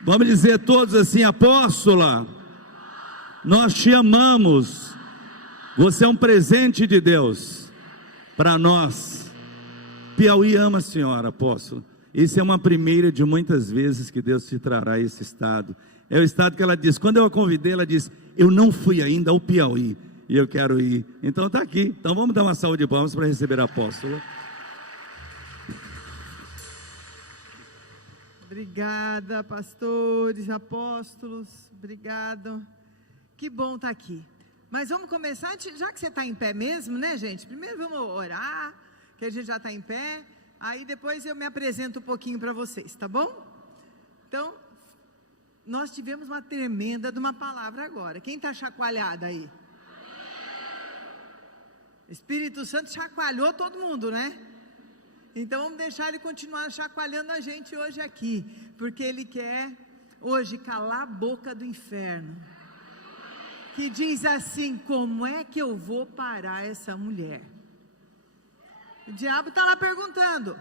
Vamos dizer todos assim: apóstola, nós te amamos, você é um presente de Deus para nós. Piauí ama a senhora, apóstola. Isso é uma primeira de muitas vezes que Deus te trará a esse estado. É o estado que ela disse, quando eu a convidei, ela disse: eu não fui ainda ao Piauí, e eu quero ir. Então está aqui. Então vamos dar uma salva de palmas para receber a apóstola. Obrigada, pastores, apóstolos, obrigado. Que bom estar aqui. Mas vamos começar, já que você está em pé mesmo, né, gente? Primeiro vamos orar, que a gente já está em pé. Aí depois eu me apresento um pouquinho para vocês, tá bom? Então, nós tivemos uma tremenda de uma palavra agora. Quem está chacoalhado aí? Espírito Santo chacoalhou todo mundo, né? Então vamos deixar ele continuar chacoalhando a gente hoje aqui, porque ele quer hoje calar a boca do inferno, que diz assim: como é que eu vou parar essa mulher? O diabo está lá perguntando: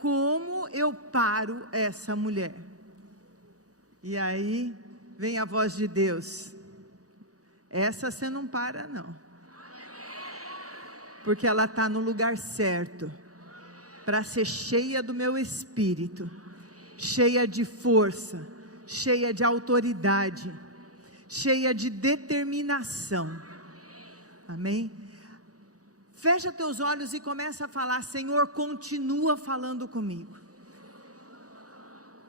como eu paro essa mulher? E aí vem a voz de Deus: essa você não para não, porque ela está no lugar certo, para ser cheia do meu espírito, cheia de força, cheia de autoridade, cheia de determinação. Amém? Fecha teus olhos e começa a falar: Senhor, continua falando comigo.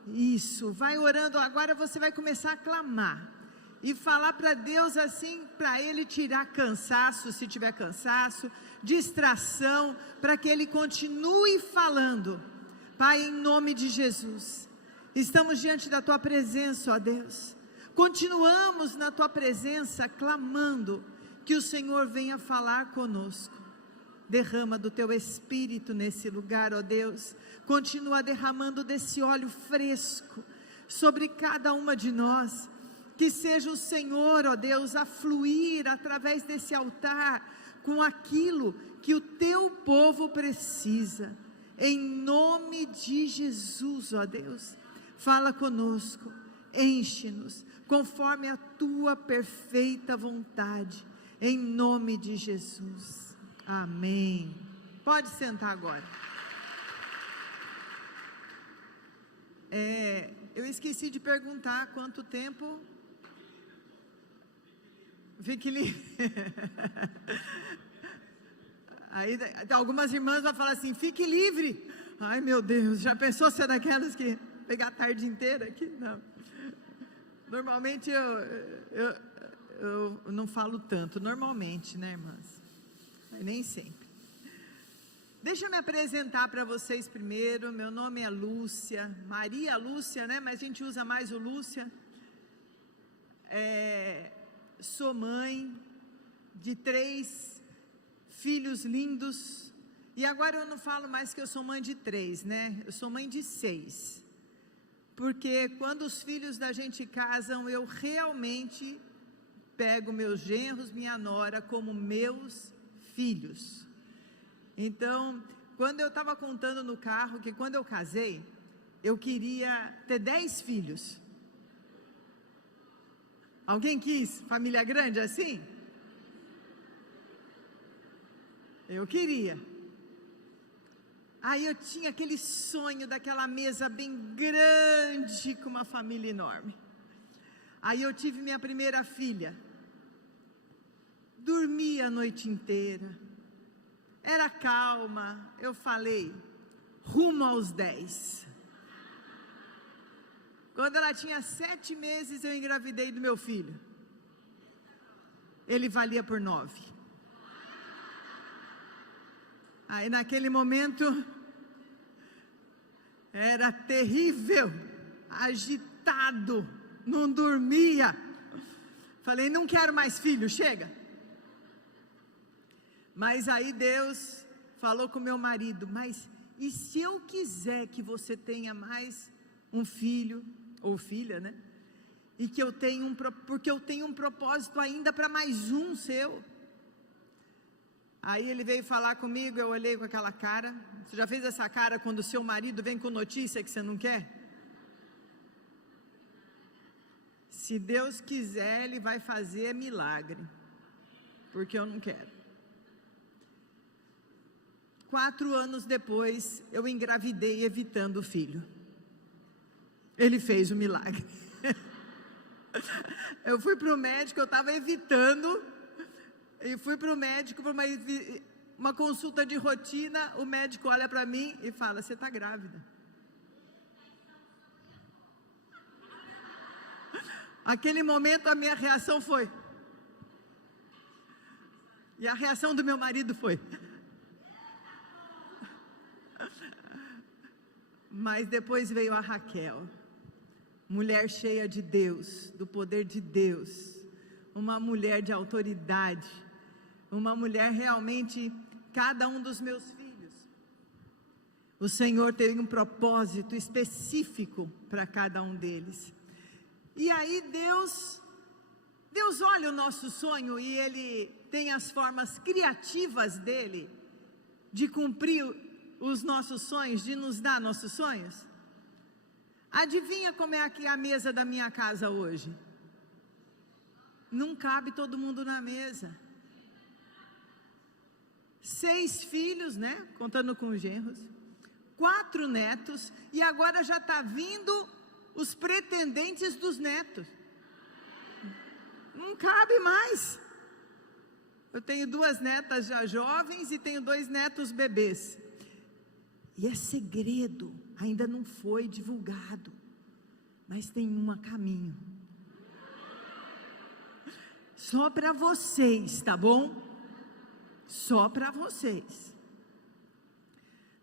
Isso, vai orando. Agora você vai começar a clamar e falar para Deus assim, para Ele tirar cansaço, se tiver cansaço, distração, para que Ele continue falando. Pai, em nome de Jesus, estamos diante da Tua presença, ó Deus. Continuamos na Tua presença, clamando que o Senhor venha falar conosco. Derrama do Teu Espírito nesse lugar, ó Deus. Continua derramando desse óleo fresco sobre cada uma de nós. Que seja o Senhor, ó Deus, a fluir através desse altar com aquilo que o Teu povo precisa. Em nome de Jesus, ó Deus, fala conosco, enche-nos conforme a Tua perfeita vontade. Em nome de Jesus. Amém. Pode sentar agora. Eu esqueci de perguntar quanto tempo. Fique livre. Aí algumas irmãs vão falar assim: fique livre. Ai meu Deus, já pensou ser daquelas que pegar a tarde inteira aqui? Não. Normalmente eu não falo tanto, normalmente, né, irmãs? Mas nem sempre. Deixa eu me apresentar para vocês primeiro. Meu nome é Lúcia, Maria Lúcia, né? Mas a gente usa mais o Lúcia. Sou mãe de 3 filhos lindos. E agora eu não falo mais que eu sou mãe de 3, né? Eu sou mãe de 6. Porque quando os filhos da gente casam, eu realmente pego meus genros, minha nora, como meus filhos. Então, quando eu estava contando no carro, que quando eu casei, eu queria ter 10 filhos. Alguém quis família grande assim? Eu queria. Aí eu tinha aquele sonho daquela mesa bem grande, com uma família enorme. Aí eu tive minha primeira filha. Dormia a noite inteira. Era calma. Eu falei: rumo aos 10. Quando ela tinha 7 meses, eu engravidei do meu filho. Ele valia por 9. Aí naquele momento, era terrível, agitado, não dormia. Falei: não quero mais filho, chega. Mas aí Deus falou com meu marido: mas e se eu quiser que você tenha mais um filho ou filha, né? E que eu tenho porque eu tenho um propósito ainda para mais um seu. Aí ele veio falar comigo, eu olhei com aquela cara. Você já fez essa cara quando o seu marido vem com notícia que você não quer? Se Deus quiser, Ele vai fazer milagre, porque eu não quero. 4 anos depois, eu engravidei evitando o filho. Ele fez o milagre. Eu fui para o médico, eu estava evitando, e fui para o médico para uma consulta de rotina. O médico olha para mim e fala: você está grávida. Aquele momento a minha reação foi, e a reação do meu marido foi. Mas depois veio a Raquel, mulher cheia de Deus, do poder de Deus, uma mulher de autoridade, uma mulher realmente, cada um dos meus filhos, o Senhor teve um propósito específico para cada um deles. E aí Deus olha o nosso sonho e Ele tem as formas criativas dEle de cumprir os nossos sonhos, de nos dar nossos sonhos. Adivinha como é aqui a mesa da minha casa hoje? Não cabe todo mundo na mesa. 6 filhos, né? Contando com os genros. 4 netos. E agora já está vindo os pretendentes dos netos. Não cabe mais. Eu tenho 2 netas já jovens e tenho 2 netos bebês. E é segredo, ainda não foi divulgado, mas tem um a caminho. Só para vocês, tá bom? Só para vocês.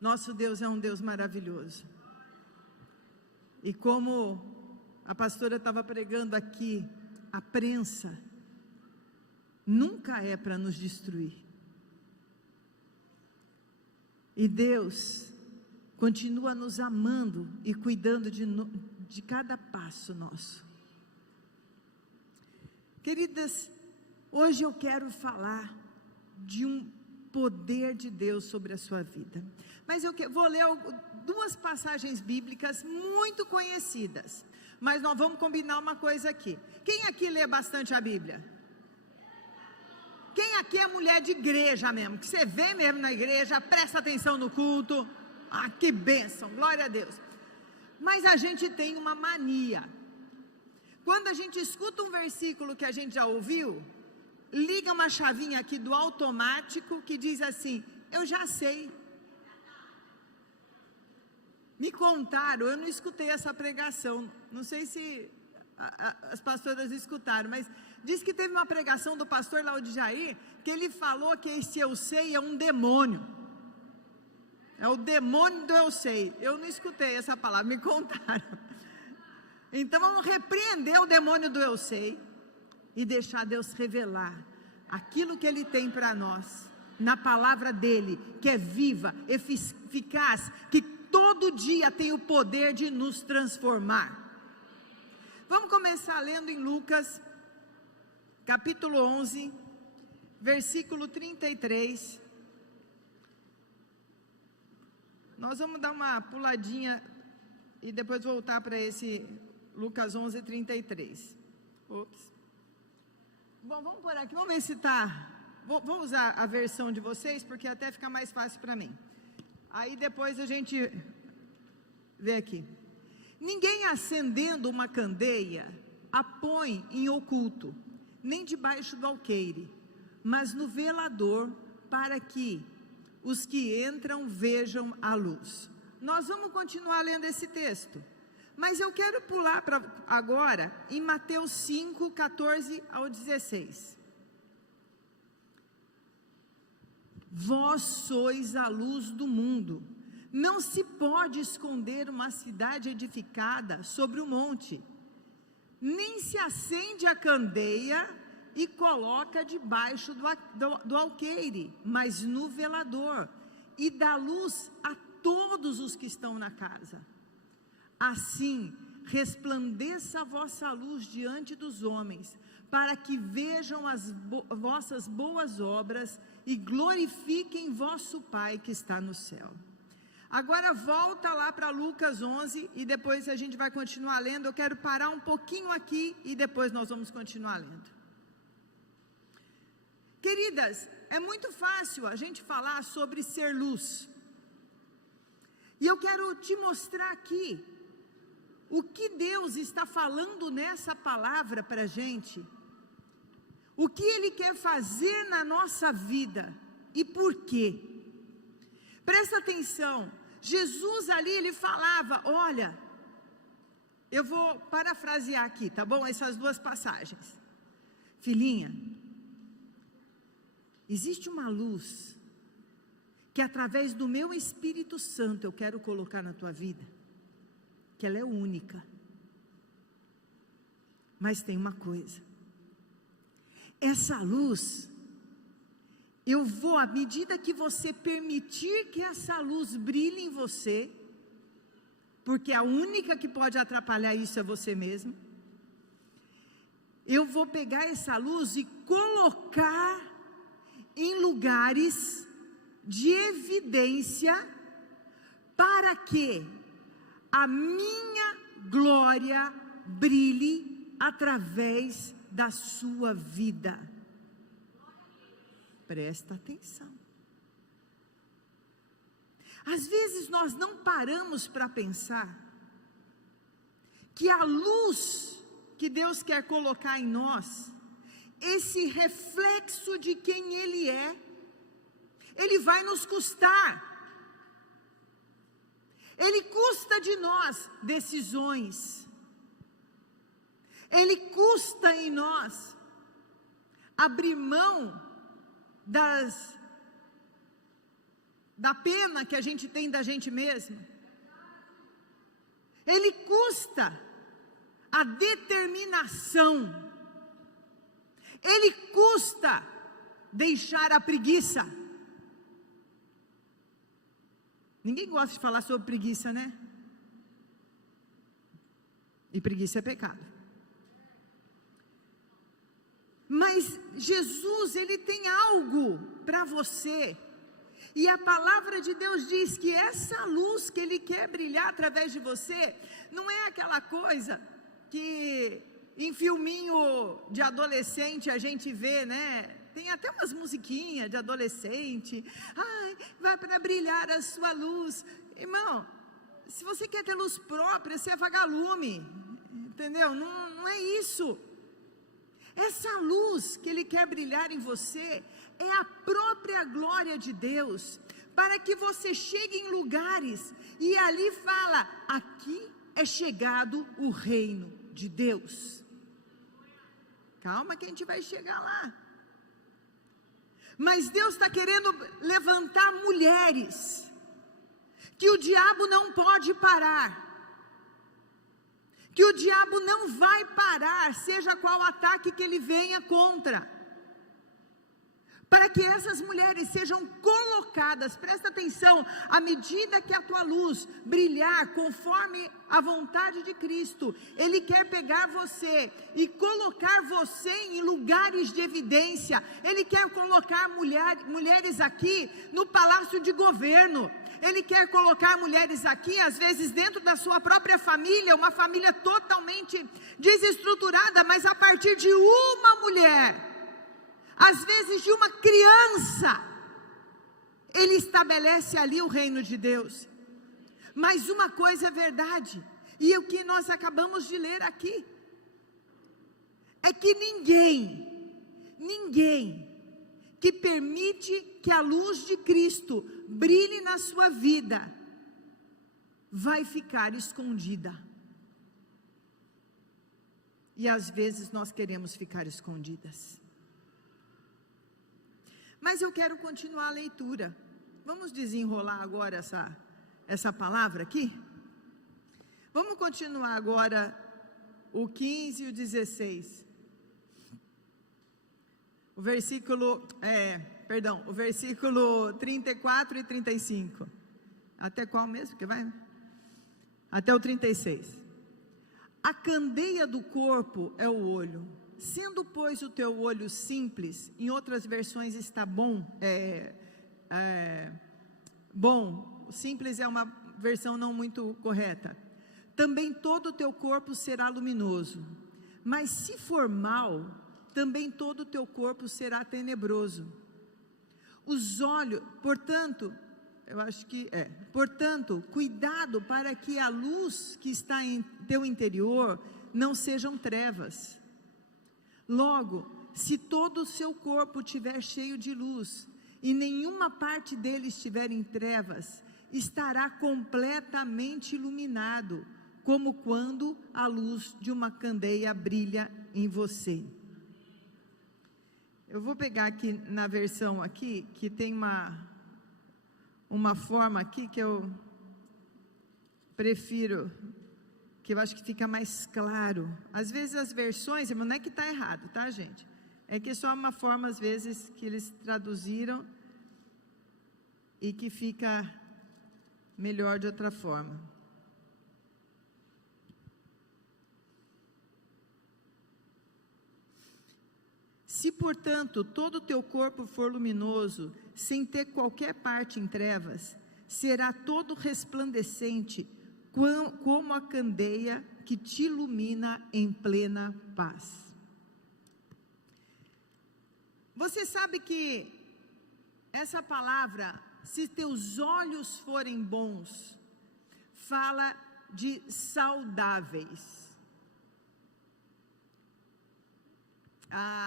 Nosso Deus é um Deus maravilhoso. E como a pastora estava pregando aqui, a prensa nunca é para nos destruir. E Deus continua nos amando e cuidando de cada passo nosso. Queridas, hoje eu quero falar de um poder de Deus sobre a sua vida. Mas eu vou ler 2 passagens bíblicas muito conhecidas. Mas nós vamos combinar uma coisa aqui. Quem aqui lê bastante a Bíblia? Quem aqui é mulher de igreja mesmo? Que você vê mesmo na igreja, presta atenção no culto. Ah, que bênção, glória a Deus. Mas a gente tem uma mania. Quando a gente escuta um versículo que a gente já ouviu, liga uma chavinha aqui do automático que diz assim: eu já sei. Me contaram, eu não escutei essa pregação, não sei se as pastoras escutaram, mas diz que teve uma pregação do pastor Laude Jair, que ele falou que esse eu sei é um demônio. É o demônio do eu sei. Eu não escutei essa palavra, me contaram. Então vamos repreender o demônio do eu sei e deixar Deus revelar aquilo que Ele tem para nós, na palavra dEle, que é viva, eficaz, que todo dia tem o poder de nos transformar. Vamos começar lendo em Lucas, capítulo 11, versículo 33. Nós vamos dar uma puladinha e depois voltar para esse Lucas 11, 33. Ops. Bom, vamos por aqui, vamos ver se está. Vou usar a versão de vocês, porque até fica mais fácil para mim. Aí depois a gente vê aqui. Ninguém acendendo uma candeia a põe em oculto, nem debaixo do alqueire, mas no velador, para que os que entram vejam a luz. Nós vamos continuar lendo esse texto, mas eu quero pular para agora em Mateus 5, 14 ao 16. Vós sois a luz do mundo. Não se pode esconder uma cidade edificada sobre o monte, nem se acende a candeia e coloca debaixo do alqueire, mas no velador, e dá luz a todos os que estão na casa. Assim, resplandeça a vossa luz diante dos homens, para que vejam as vossas boas obras e glorifiquem vosso Pai que está no céu. Agora volta lá para Lucas 11 e depois a gente vai continuar lendo. Eu quero parar um pouquinho aqui e depois nós vamos continuar lendo. Queridas, é muito fácil a gente falar sobre ser luz. E eu quero te mostrar aqui o que Deus está falando nessa palavra para a gente. O que Ele quer fazer na nossa vida e por quê? Presta atenção, Jesus ali, Ele falava, olha, eu vou parafrasear aqui, tá bom? Essas duas passagens. Filhinha, existe uma luz que através do meu Espírito Santo eu quero colocar na tua vida, que ela é única. Mas tem uma coisa, essa luz, eu vou, à medida que você permitir que essa luz brilhe em você, porque a única que pode atrapalhar isso é você mesmo, eu vou pegar essa luz e colocar em lugares de evidência, para que a minha glória brilhe através da sua vida. Presta atenção. Às vezes nós não paramos para pensar que a luz que Deus quer colocar em nós, esse reflexo de quem Ele é, Ele vai nos custar. Ele custa de nós decisões. Ele custa em nós abrir mão da pena que a gente tem da gente mesmo. Ele custa a determinação. Ele custa deixar a preguiça. Ninguém gosta de falar sobre preguiça, né? E preguiça é pecado. Mas Jesus, Ele tem algo para você. E a palavra de Deus diz que essa luz que Ele quer brilhar através de você, não é aquela coisa que em filminho de adolescente a gente vê, né? Tem até umas musiquinhas de adolescente. Ai, vai para brilhar a sua luz. Irmão, se você quer ter luz própria, você é vagalume. Entendeu? Não é isso. Essa luz que Ele quer brilhar em você é a própria glória de Deus, para que você chegue em lugares e ali fala, aqui é chegado o reino de Deus. Calma que a gente vai chegar lá. Mas Deus está querendo levantar mulheres, que o diabo não pode parar, que o diabo não vai parar, seja qual ataque que ele venha contra, para que essas mulheres sejam colocadas, presta atenção, à medida que a tua luz brilhar conforme a vontade de Cristo, Ele quer pegar você e colocar você em lugares de evidência. Ele quer colocar mulheres aqui no palácio de governo. Ele quer colocar mulheres aqui, às vezes dentro da sua própria família, uma família totalmente desestruturada, mas a partir de uma mulher, às vezes de uma criança, Ele estabelece ali o reino de Deus. Mas uma coisa é verdade, e o que nós acabamos de ler aqui, é que ninguém que permite que a luz de Cristo brilhe na sua vida, vai ficar escondida. E às vezes nós queremos ficar escondidas. Mas eu quero continuar a leitura. Vamos desenrolar agora essa palavra aqui? Vamos continuar agora o 15 e o 16. O versículo 34 e 35. Até qual mesmo que vai? Até o 36. A candeia do corpo é o olho. Sendo, pois, o teu olho simples, em outras versões está bom, bom, simples é uma versão não muito correta. Também todo o teu corpo será luminoso. Mas se for mal, também todo o teu corpo será tenebroso. Os olhos, portanto, cuidado para que a luz que está em teu interior não sejam trevas. Logo, se todo o seu corpo estiver cheio de luz, e nenhuma parte dele estiver em trevas, estará completamente iluminado, como quando a luz de uma candeia brilha em você. Eu vou pegar aqui na versão aqui, que tem uma forma aqui que eu prefiro, que eu acho que fica mais claro. Às vezes as versões, não é que está errado, tá, gente? É que é só uma forma, às vezes, que eles traduziram e que fica melhor de outra forma. Se, portanto, todo o teu corpo for luminoso, sem ter qualquer parte em trevas, será todo resplandecente, como a candeia que te ilumina em plena paz. Você sabe que essa palavra, se teus olhos forem bons, fala de saudáveis.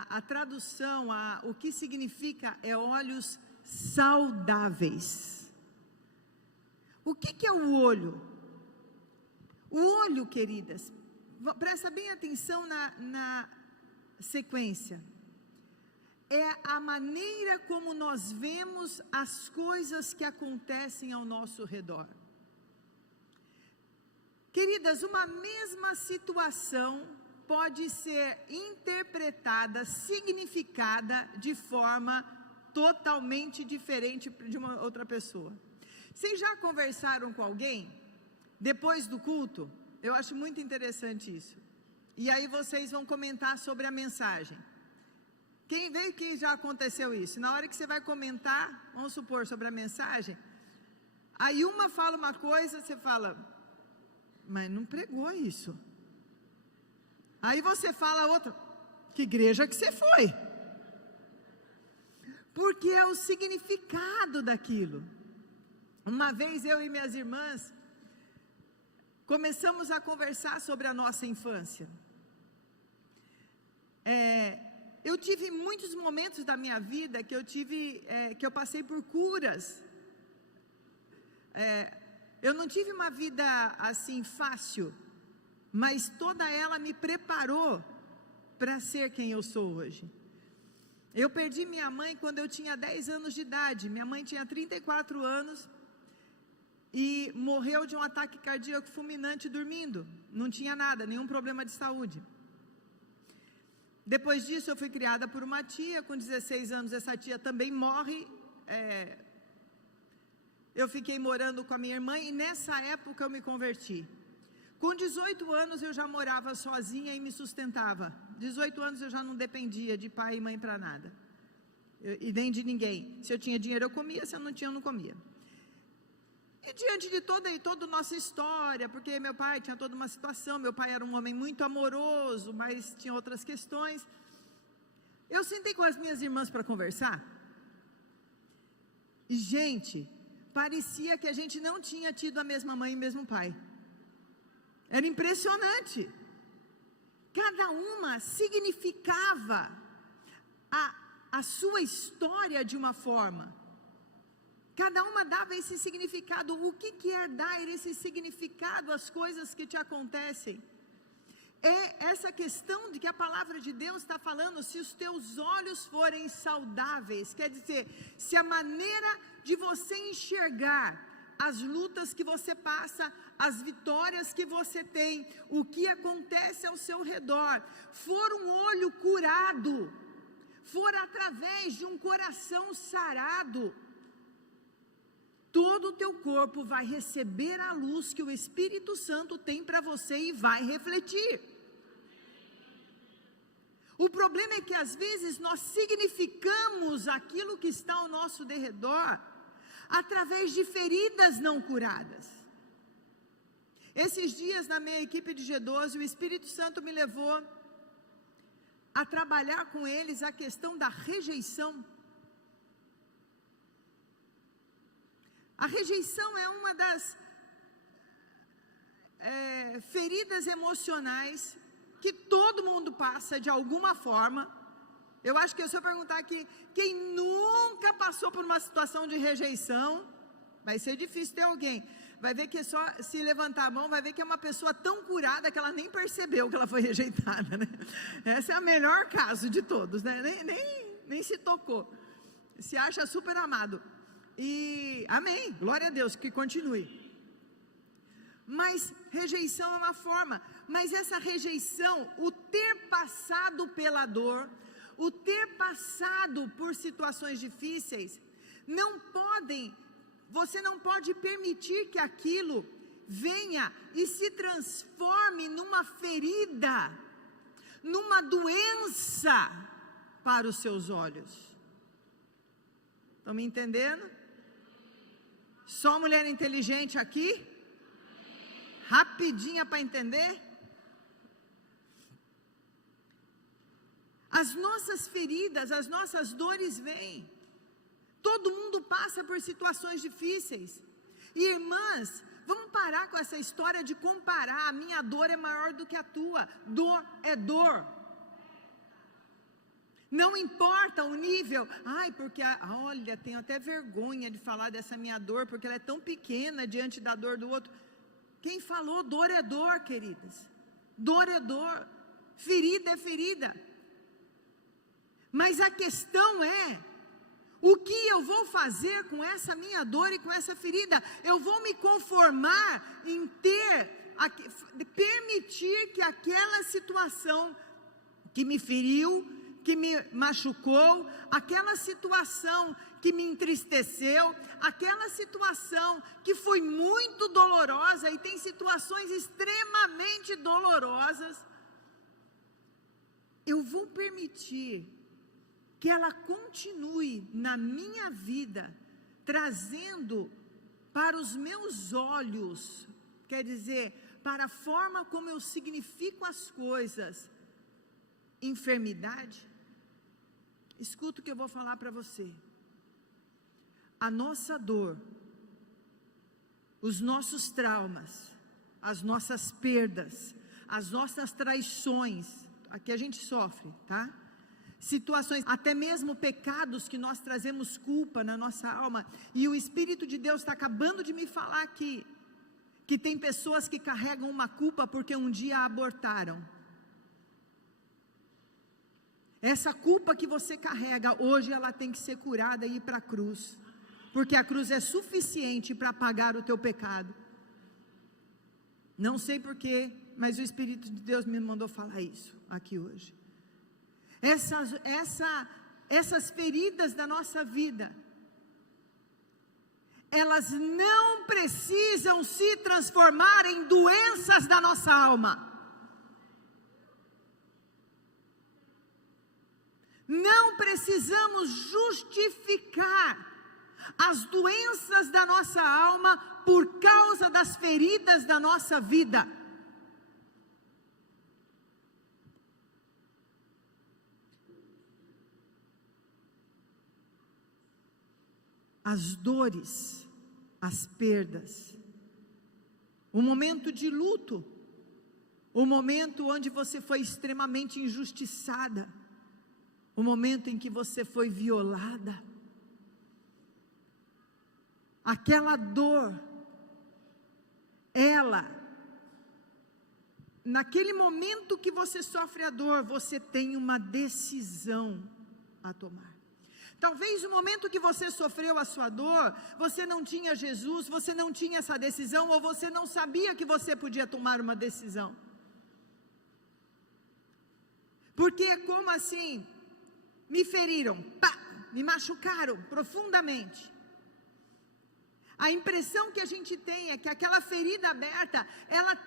A tradução, o que significa é olhos saudáveis. O que é o olho? O olho, queridas, presta bem atenção na sequência. É a maneira como nós vemos as coisas que acontecem ao nosso redor. Queridas, uma mesma situação pode ser interpretada, significada de forma totalmente diferente de uma outra pessoa. Vocês já conversaram com alguém depois do culto? Eu acho muito interessante isso. E aí vocês vão comentar sobre a mensagem. Quem veio que já aconteceu isso? Na hora que você vai comentar, vamos supor, sobre a mensagem, aí uma fala uma coisa, você fala, mas não pregou isso. Aí você fala a outra, que igreja que você foi? Porque é o significado daquilo. Uma vez eu e minhas irmãs começamos a conversar sobre a nossa infância. Eu tive muitos momentos da minha vida que eu passei por curas. Eu não tive uma vida assim fácil, mas toda ela me preparou para ser quem eu sou hoje. Eu perdi minha mãe quando eu tinha 10 anos de idade. Minha mãe tinha 34 anos e morreu de um ataque cardíaco fulminante dormindo. Não tinha nada, nenhum problema de saúde. Depois disso eu fui criada por uma tia. Com 16 anos essa tia também morre. Eu fiquei morando com a minha irmã e nessa época eu me converti. Com 18 anos eu já morava sozinha e me sustentava. 18 anos eu já não dependia de pai e mãe para nada. E nem de ninguém. Se eu tinha dinheiro eu comia, se eu não tinha eu não comia. E diante de toda a nossa história, porque meu pai tinha toda uma situação, meu pai era um homem muito amoroso, mas tinha outras questões. Eu sentei com as minhas irmãs para conversar. E gente, parecia que a gente não tinha tido a mesma mãe e o mesmo pai. Era impressionante. Cada uma significava a sua história de uma forma. Cada uma dava esse significado. O que é dar esse significado às coisas que te acontecem? É essa questão de que a palavra de Deus está falando, se os teus olhos forem saudáveis, quer dizer, se a maneira de você enxergar as lutas que você passa, as vitórias que você tem, o que acontece ao seu redor, for um olho curado, for através de um coração sarado, todo o teu corpo vai receber a luz que o Espírito Santo tem para você e vai refletir. O problema é que às vezes nós significamos aquilo que está ao nosso derredor através de feridas não curadas. Esses dias na minha equipe de G12, o Espírito Santo me levou a trabalhar com eles a questão da rejeição. A rejeição é uma das feridas emocionais que todo mundo passa de alguma forma. Eu acho que se eu perguntar aqui, quem nunca passou por uma situação de rejeição, vai ser difícil ter alguém. Vai ver que é só se levantar a mão, vai ver que é uma pessoa tão curada que ela nem percebeu que ela foi rejeitada, né? Esse é o melhor caso de todos, né? Nem se tocou, se acha super amado. E amém, glória a Deus, que continue. Mas rejeição é uma forma, mas essa rejeição, o ter passado pela dor, o ter passado por situações difíceis, você não pode permitir que aquilo venha e se transforme numa ferida, numa doença para os seus olhos. Estão me entendendo? Só mulher inteligente aqui? Rapidinha para entender? As nossas feridas, as nossas dores vêm. Todo mundo passa por situações difíceis. E irmãs, vamos parar com essa história de comparar. A minha dor é maior do que a tua. Dor é dor. Não importa o nível. Ai, porque, olha, tenho até vergonha de falar dessa minha dor, porque ela é tão pequena diante da dor do outro. Quem falou, dor é dor, queridas. Dor é dor. Ferida é ferida. Mas a questão é, o que eu vou fazer com essa minha dor e com essa ferida? Eu vou me conformar em permitir que aquela situação que me feriu, que me machucou, aquela situação que me entristeceu, aquela situação que foi muito dolorosa, e tem situações extremamente dolorosas, eu vou permitir que ela continue na minha vida, trazendo para os meus olhos, quer dizer, para a forma como eu significo as coisas, enfermidade. Escuta o que eu vou falar para você. A nossa dor, os nossos traumas, as nossas perdas, as nossas traições, aqui a gente sofre, tá? Situações, até mesmo pecados que nós trazemos culpa na nossa alma, e o Espírito de Deus está acabando de me falar aqui, que tem pessoas que carregam uma culpa porque um dia abortaram. Essa culpa que você carrega, hoje ela tem que ser curada e ir para a cruz, porque a cruz é suficiente para pagar o teu pecado. Não sei porquê, mas o Espírito de Deus me mandou falar isso aqui hoje. Essas feridas da nossa vida, elas não precisam se transformar em doenças da nossa alma. Não precisamos justificar as doenças da nossa alma por causa das feridas da nossa vida. As dores, as perdas, o momento de luto, o momento onde você foi extremamente injustiçada, o momento em que você foi violada, aquela dor, naquele momento que você sofre a dor, você tem uma decisão a tomar. Talvez no momento que você sofreu a sua dor, você não tinha Jesus, você não tinha essa decisão, ou você não sabia que você podia tomar uma decisão. Porque é como assim, me feriram, pá, me machucaram profundamente. A impressão que a gente tem é que aquela ferida aberta, ela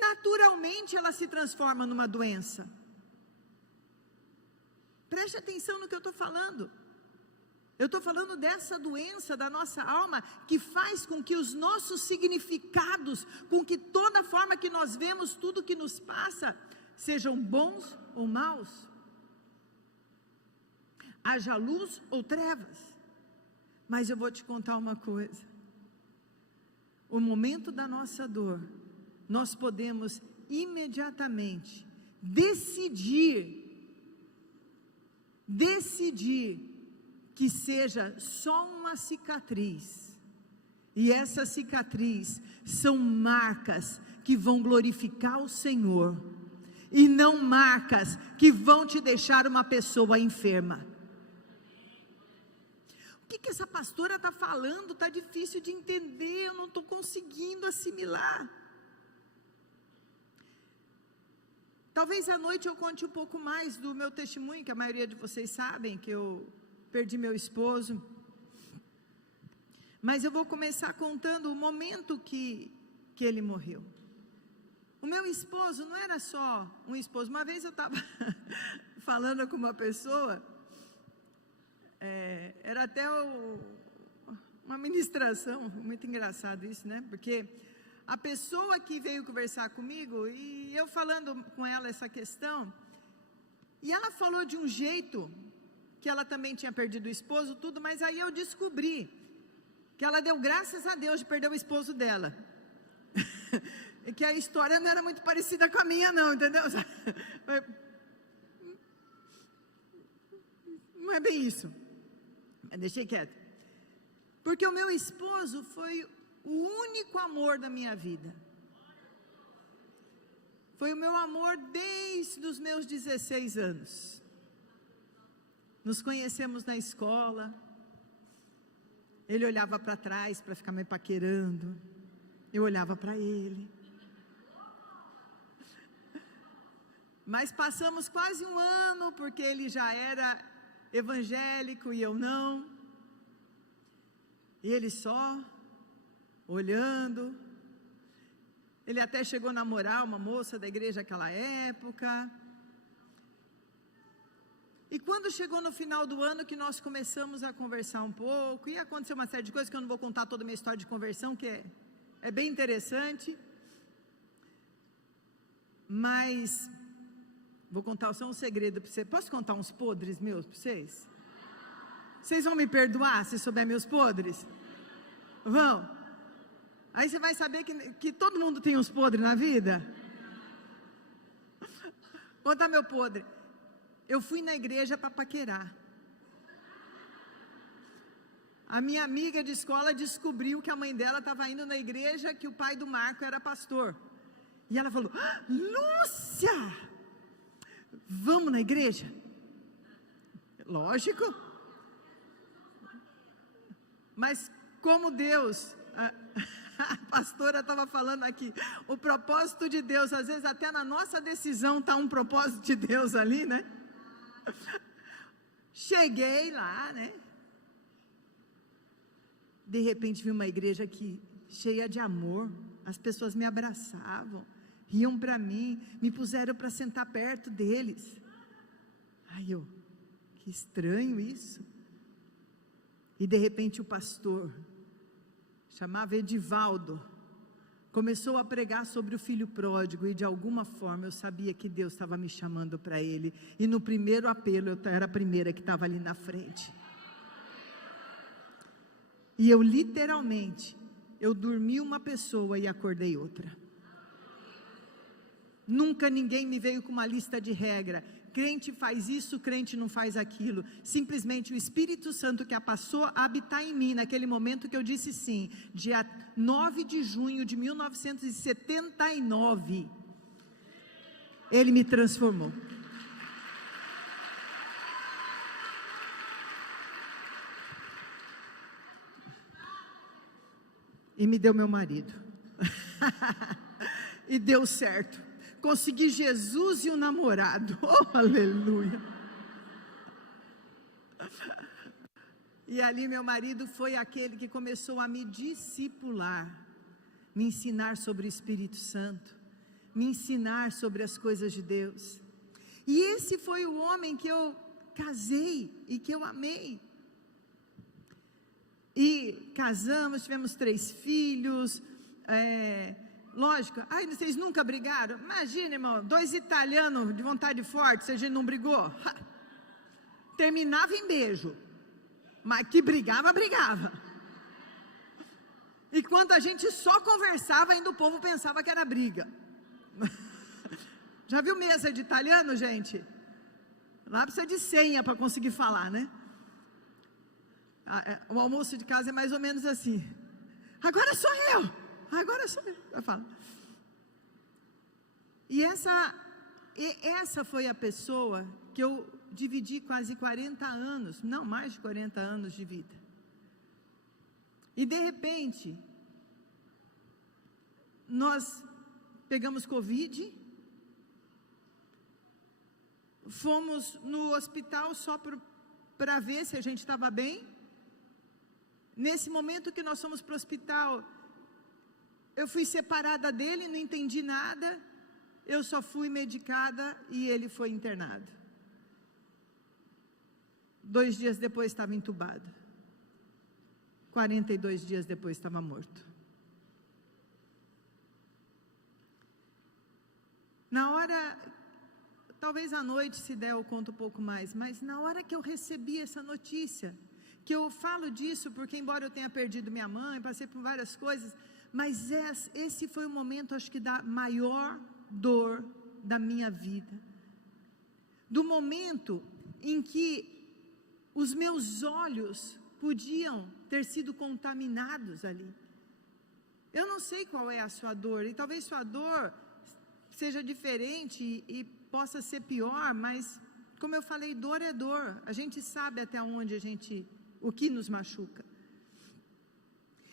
naturalmente ela se transforma numa doença. Preste atenção no que eu estou falando. Eu estou falando dessa doença da nossa alma, que faz com que os nossos significados, com que toda forma que nós vemos tudo que nos passa, sejam bons ou maus, haja luz ou trevas. Mas eu vou te contar uma coisa: o momento da nossa dor, nós podemos imediatamente decidir que seja só uma cicatriz, e essa cicatriz são marcas que vão glorificar o Senhor, e não marcas que vão te deixar uma pessoa enferma. O que essa pastora está falando? Está difícil de entender, eu não estou conseguindo assimilar. Talvez à noite eu conte um pouco mais do meu testemunho, que a maioria de vocês sabem que eu perdi meu esposo. Mas eu vou começar contando o momento que ele morreu. O meu esposo não era só um esposo. Uma vez eu estava falando com uma pessoa, era até uma ministração, muito engraçado isso, né? Porque a pessoa que veio conversar comigo, e eu falando com ela essa questão, e ela falou de um jeito, que ela também tinha perdido o esposo, tudo, mas aí eu descobri, que ela deu graças a Deus de perder o esposo dela, e que a história não era muito parecida com a minha não, entendeu? Não é bem isso, eu deixei quieto, porque o meu esposo foi o único amor da minha vida, foi o meu amor desde os meus 16 anos, nos conhecemos na escola, ele olhava para trás para ficar me paquerando, eu olhava para ele, mas passamos quase um ano, porque ele já era evangélico e eu não, e ele só olhando, ele até chegou a namorar uma moça da igreja naquela época, e quando chegou no final do ano que nós começamos a conversar um pouco, e aconteceu uma série de coisas que eu não vou contar toda a minha história de conversão, que é bem interessante, mas vou contar só um segredo para vocês. Posso contar uns podres meus para vocês? Vocês vão me perdoar se souber meus podres? Vão? Aí você vai saber que todo mundo tem uns podres na vida. Vou contar meu podre. Eu fui na igreja para paquerar. A minha amiga de escola descobriu que a mãe dela estava indo na igreja, que o pai do Marco era pastor. E ela falou: Lúcia, vamos na igreja? Lógico. Mas como Deus, a pastora estava falando aqui, o propósito de Deus, às vezes até na nossa decisão está um propósito de Deus ali, né? Cheguei lá, né? De repente vi uma igreja aqui cheia de amor, as pessoas me abraçavam, riam para mim, me puseram para sentar perto deles. Ai, que estranho isso. E de repente o pastor, chamava Edivaldo, começou a pregar sobre o filho pródigo, e de alguma forma eu sabia que Deus estava me chamando para ele, e no primeiro apelo eu era a primeira que estava ali na frente, e eu literalmente, eu dormi uma pessoa e acordei outra. Nunca ninguém me veio com uma lista de regra, crente faz isso, crente não faz aquilo. Simplesmente o Espírito Santo que passou a habitar em mim naquele momento que eu disse sim, dia 9 de junho de 1979, Ele me transformou. E me deu meu marido. E deu certo. Consegui Jesus e um namorado. Oh, aleluia. E ali meu marido foi aquele que começou a me discipular, me ensinar sobre o Espírito Santo, me ensinar sobre as coisas de Deus. E esse foi o homem que eu casei e que eu amei. E casamos, tivemos 3 filhos, lógico, vocês nunca brigaram? Imagina, irmão, 2 italianos de vontade forte, se a gente não brigou, terminava em beijo, mas que brigava. E quando a gente só conversava, ainda o povo pensava que era briga. Já viu mesa de italiano, gente? Lá precisa de senha para conseguir falar, né? O almoço de casa é mais ou menos assim. Agora sou eu. Eu falo. E essa foi a pessoa que eu dividi quase 40 anos, não, mais de 40 anos de vida. E de repente, nós pegamos Covid, fomos no hospital só para ver se a gente estava bem. Nesse momento que nós fomos para o hospital, eu fui separada dele, não entendi nada, eu só fui medicada e ele foi internado. 2 dias depois estava entubado, 42 dias depois estava morto. Na hora, talvez à noite, se der eu conto um pouco mais, mas na hora que eu recebi essa notícia, que eu falo disso porque embora eu tenha perdido minha mãe, passei por várias coisas, mas esse foi o momento, acho que da maior dor da minha vida, do momento em que os meus olhos podiam ter sido contaminados ali. Eu não sei qual é a sua dor, e talvez sua dor seja diferente e possa ser pior, mas como eu falei, dor é dor, a gente sabe até onde o que nos machuca.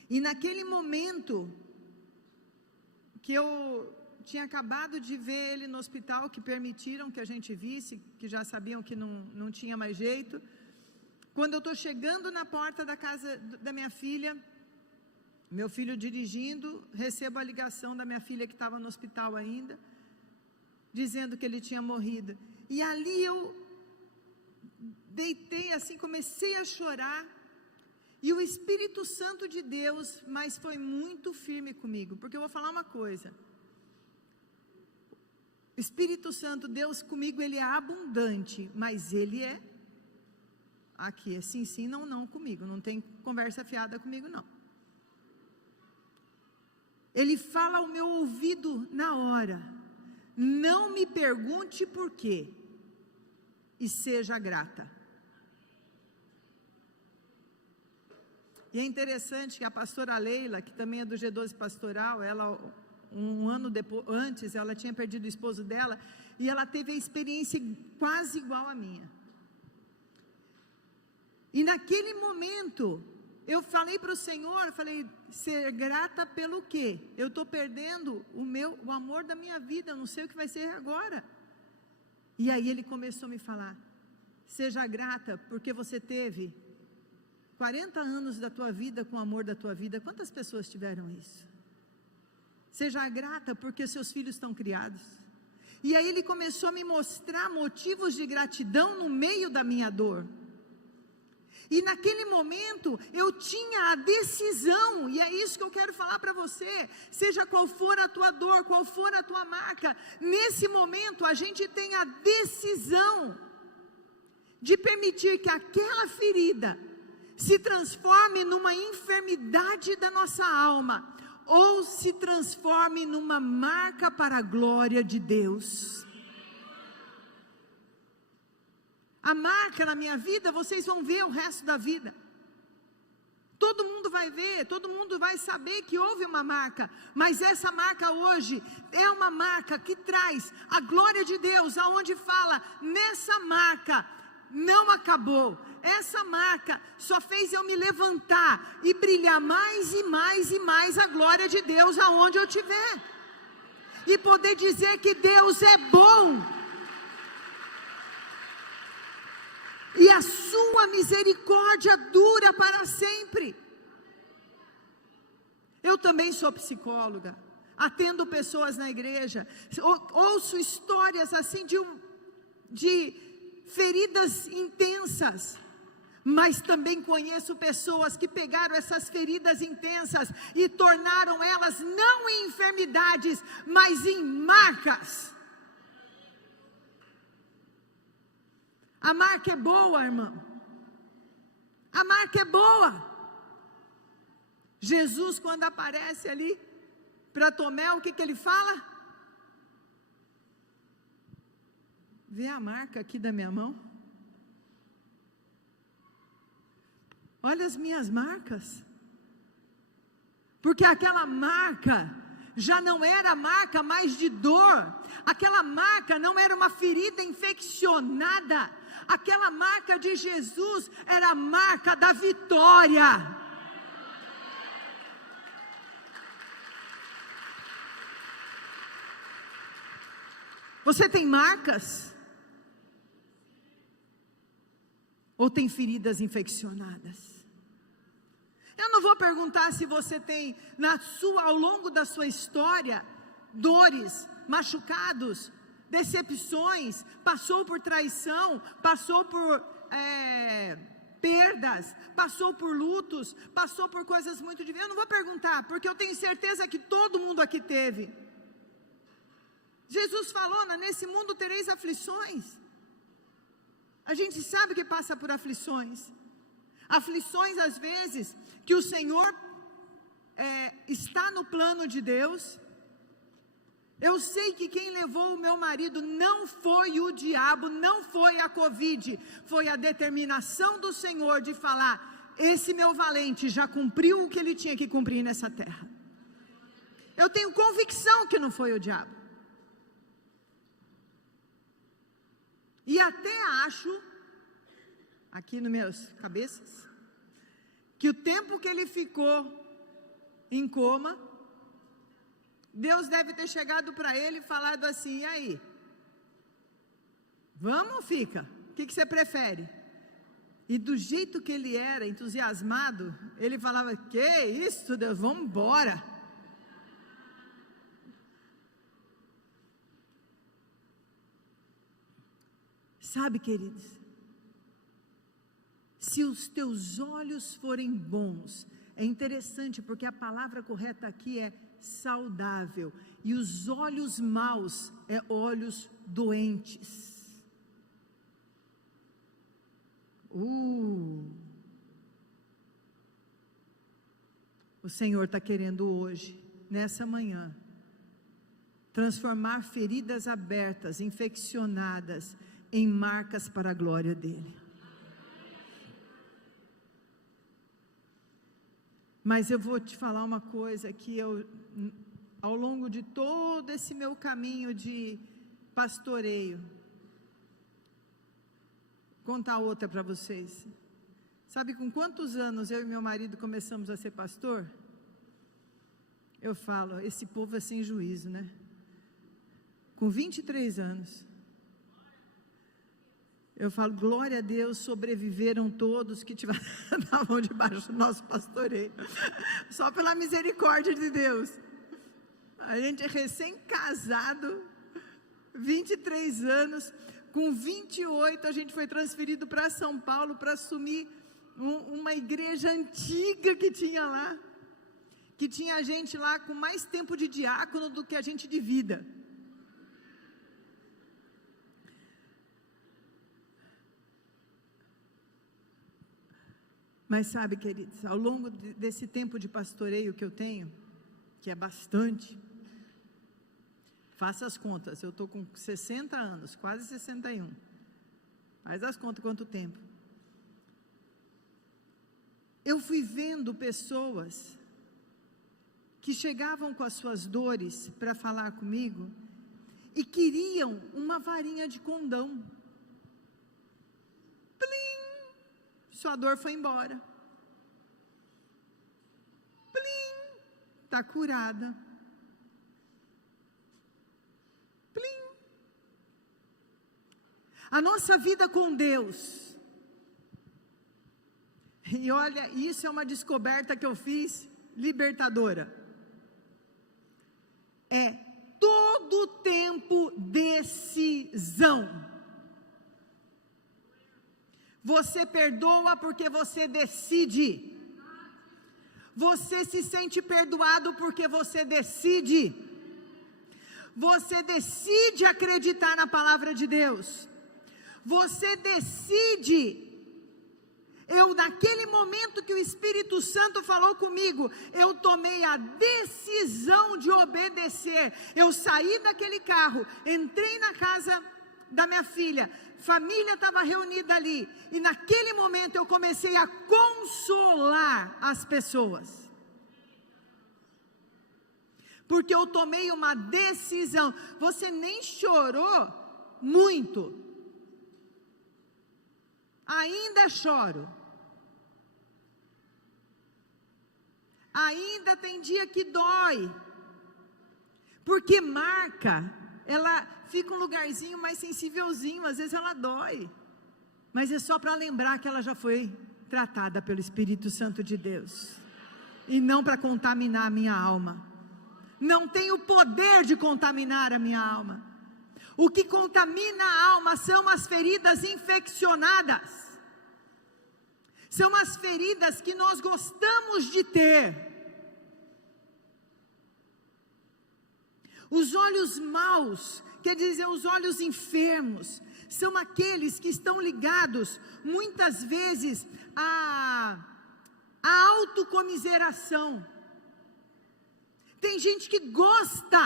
E naquele momento que eu tinha acabado de ver ele no hospital, que permitiram que a gente visse, que já sabiam que não tinha mais jeito, quando eu estou chegando na porta da casa da minha filha, meu filho dirigindo, recebo a ligação da minha filha que estava no hospital ainda, dizendo que ele tinha morrido. E ali eu deitei assim, comecei a chorar, e o Espírito Santo de Deus, mas foi muito firme comigo, porque eu vou falar uma coisa, Espírito Santo, Deus comigo, Ele é abundante, mas Ele é, aqui é sim, sim, não, não comigo, não tem conversa fiada comigo não. Ele fala ao meu ouvido na hora, não me pergunte por quê, e seja grata. E é interessante que a pastora Leila, que também é do G12 Pastoral, ela, um ano antes, ela tinha perdido o esposo dela, e ela teve a experiência quase igual à minha. E naquele momento, eu falei para o Senhor, falei, ser grata pelo quê? Eu estou perdendo o amor da minha vida, eu não sei o que vai ser agora. E aí ele começou a me falar, seja grata porque você teve 40 anos da tua vida com o amor da tua vida. Quantas pessoas tiveram isso? Seja grata porque seus filhos estão criados. E aí ele começou a me mostrar motivos de gratidão no meio da minha dor. E naquele momento eu tinha a decisão, e é isso que eu quero falar para você, seja qual for a tua dor, qual for a tua marca, nesse momento a gente tem a decisão de permitir que aquela ferida se transforme numa enfermidade da nossa alma, ou se transforme numa marca para a glória de Deus. A marca na minha vida, vocês vão ver o resto da vida. Todo mundo vai ver, todo mundo vai saber que houve uma marca, mas essa marca hoje é uma marca que traz a glória de Deus, aonde fala, nessa marca não acabou, essa marca só fez eu me levantar e brilhar mais e mais e mais a glória de Deus aonde eu estiver, e poder dizer que Deus é bom. e a sua misericórdia dura para sempre. Eu também sou psicóloga, atendo pessoas na igreja, ouço histórias assim de feridas intensas, mas também conheço pessoas que pegaram essas feridas intensas e tornaram elas não em enfermidades, mas em marcas. A marca é boa, irmão. A marca é boa. Jesus, quando aparece ali para Tomé, o que ele fala? Vê a marca aqui da minha mão. Olha as minhas marcas. Porque aquela marca já não era marca mais de dor. Aquela marca não era uma ferida infeccionada. Aquela marca de Jesus era a marca da vitória. Você tem marcas? Ou tem feridas infeccionadas? Eu não vou perguntar se você tem ao longo da sua história, dores, machucados, decepções, passou por traição, passou por perdas, passou por lutos, passou por coisas muito difíceis. Eu não vou perguntar, porque eu tenho certeza que todo mundo aqui teve. Jesus falou, nesse mundo tereis aflições. A gente sabe que passa por aflições. Aflições às vezes, que o Senhor está no plano de Deus. Eu sei que quem levou o meu marido não foi o diabo, não foi a Covid, foi a determinação do Senhor de falar, esse meu valente já cumpriu o que ele tinha que cumprir nessa terra. Eu tenho convicção que não foi o diabo. E até acho, aqui nos meus cabeças, que o tempo que ele ficou em coma, Deus deve ter chegado para ele e falado assim, e aí? Vamos ou fica? O que você prefere? E do jeito que ele era, entusiasmado, ele falava, que isso Deus, vamos embora. Sabe, queridos, se os teus olhos forem bons, é interessante porque a palavra correta aqui é saudável, e os olhos maus é olhos doentes. O Senhor está querendo hoje, nessa manhã, transformar feridas abertas, infeccionadas, em marcas para a glória dele. Mas eu vou te falar uma coisa que ao longo de todo esse meu caminho de pastoreio, contar outra para vocês. Sabe com quantos anos eu e meu marido começamos a ser pastor? Eu falo, esse povo é sem juízo, né? Com 23 anos. Eu falo, glória a Deus, sobreviveram todos que estavam debaixo do nosso pastoreio, só pela misericórdia de Deus. A gente é recém-casado, 23 anos, com 28 a gente foi transferido para São Paulo para assumir uma igreja antiga que tinha lá, que tinha gente lá com mais tempo de diácono do que a gente de vida. Mas sabe, queridos, ao longo desse tempo de pastoreio que eu tenho, que é bastante, faça as contas, eu estou com 60 anos, quase 61, faz as contas quanto tempo. Eu fui vendo pessoas que chegavam com as suas dores para falar comigo e queriam uma varinha de condão. Sua dor foi embora. Plim, está curada. Plim. A nossa vida com Deus E olha, isso é uma descoberta que eu fiz, libertadora. É todo tempo decisão. Você perdoa porque você decide. Você se sente perdoado porque você decide. Você decide acreditar na palavra de Deus. Você decide. Naquele momento que o Espírito Santo falou comigo, eu tomei a decisão de obedecer. Eu saí daquele carro, entrei na casa da minha filha, família estava reunida ali, e naquele momento eu comecei a consolar as pessoas, porque eu tomei uma decisão. Você nem chorou muito. Ainda choro. Ainda tem dia que dói. Porque marca, ela fica um lugarzinho mais sensívelzinho, às vezes ela dói. Mas é só para lembrar que ela já foi tratada pelo Espírito Santo de Deus. E não para contaminar a minha alma. Não tem o poder de contaminar a minha alma. O que contamina a alma são as feridas infeccionadas. São as feridas que nós gostamos de ter. Os olhos maus, quer dizer, os olhos enfermos, são aqueles que estão ligados, muitas vezes, à autocomiseração. Tem gente que gosta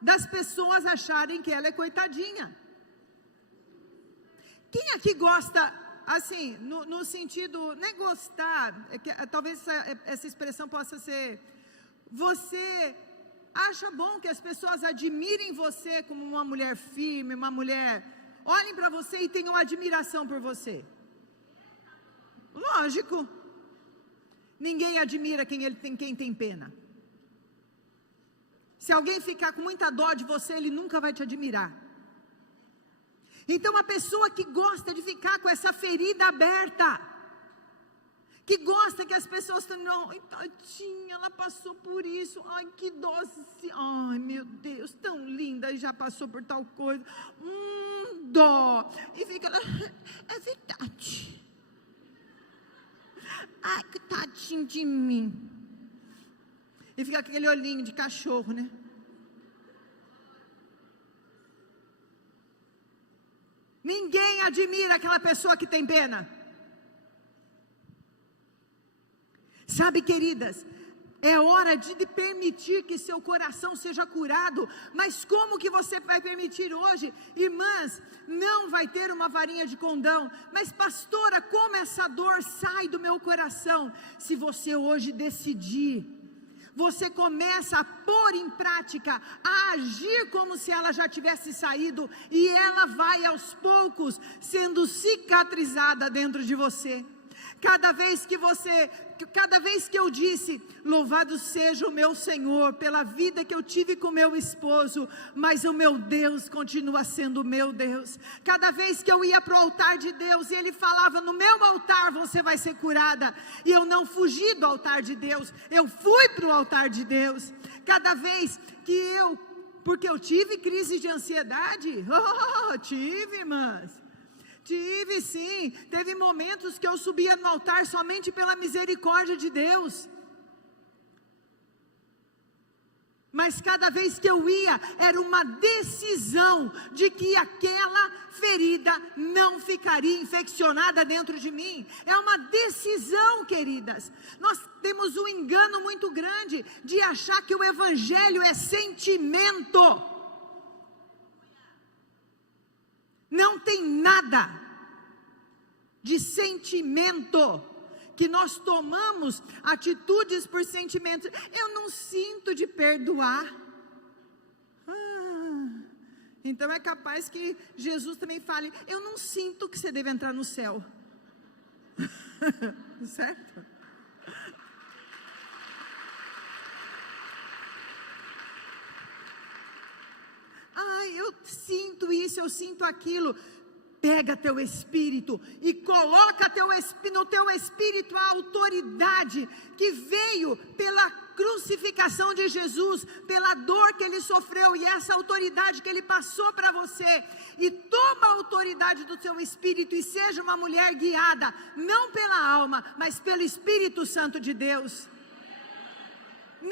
das pessoas acharem que ela é coitadinha. Quem aqui gosta, assim, no sentido, nem gostar, talvez essa expressão possa ser, você acha bom que as pessoas admirem você como uma mulher firme, uma mulher, olhem para você e tenham admiração por você? Lógico. Ninguém admira quem tem pena. Se alguém ficar com muita dó de você, ele nunca vai te admirar. Então, a pessoa que gosta de ficar com essa ferida aberta, que gosta que as pessoas estão, ai, tadinha, ela passou por isso, ai, que doce, ai, meu Deus, tão linda, e já passou por tal coisa, dó, e fica, é verdade, ai, que tadinho de mim, e fica com aquele olhinho de cachorro, né? Ninguém admira aquela pessoa que tem pena. Sabe, queridas, é hora de permitir que seu coração seja curado. Mas como que você vai permitir hoje? Irmãs, não vai ter uma varinha de condão. Mas pastora, como essa dor sai do meu coração? Se você hoje decidir, você começa a pôr em prática, a agir como se ela já tivesse saído, e ela vai aos poucos sendo cicatrizada dentro de você. Cada vez que eu disse, louvado seja o meu Senhor, pela vida que eu tive com meu esposo, mas o meu Deus continua sendo o meu Deus. Cada vez que eu ia para o altar de Deus, e Ele falava, no meu altar você vai ser curada, e eu não fugi do altar de Deus, eu fui para o altar de Deus. Cada vez que porque eu tive crise de ansiedade, tive, irmãs. Tive sim, teve momentos que eu subia no altar somente pela misericórdia de Deus. Mas cada vez que eu ia, era uma decisão de que aquela ferida não ficaria infeccionada dentro de mim. É uma decisão, queridas. Nós temos um engano muito grande de achar que o evangelho é sentimento. Não tem nada de sentimento, que nós tomamos atitudes por sentimentos. Eu não sinto de perdoar. Então é capaz que Jesus também fale, eu não sinto que você deve entrar no céu. Certo? Eu sinto isso, eu sinto aquilo. pega teu espírito e coloca no teu espírito a autoridade que veio pela crucificação de Jesus, pela dor que ele sofreu, e essa autoridade que ele passou para você, e toma a autoridade do teu espírito e seja uma mulher guiada, não pela alma, mas pelo Espírito Santo de Deus,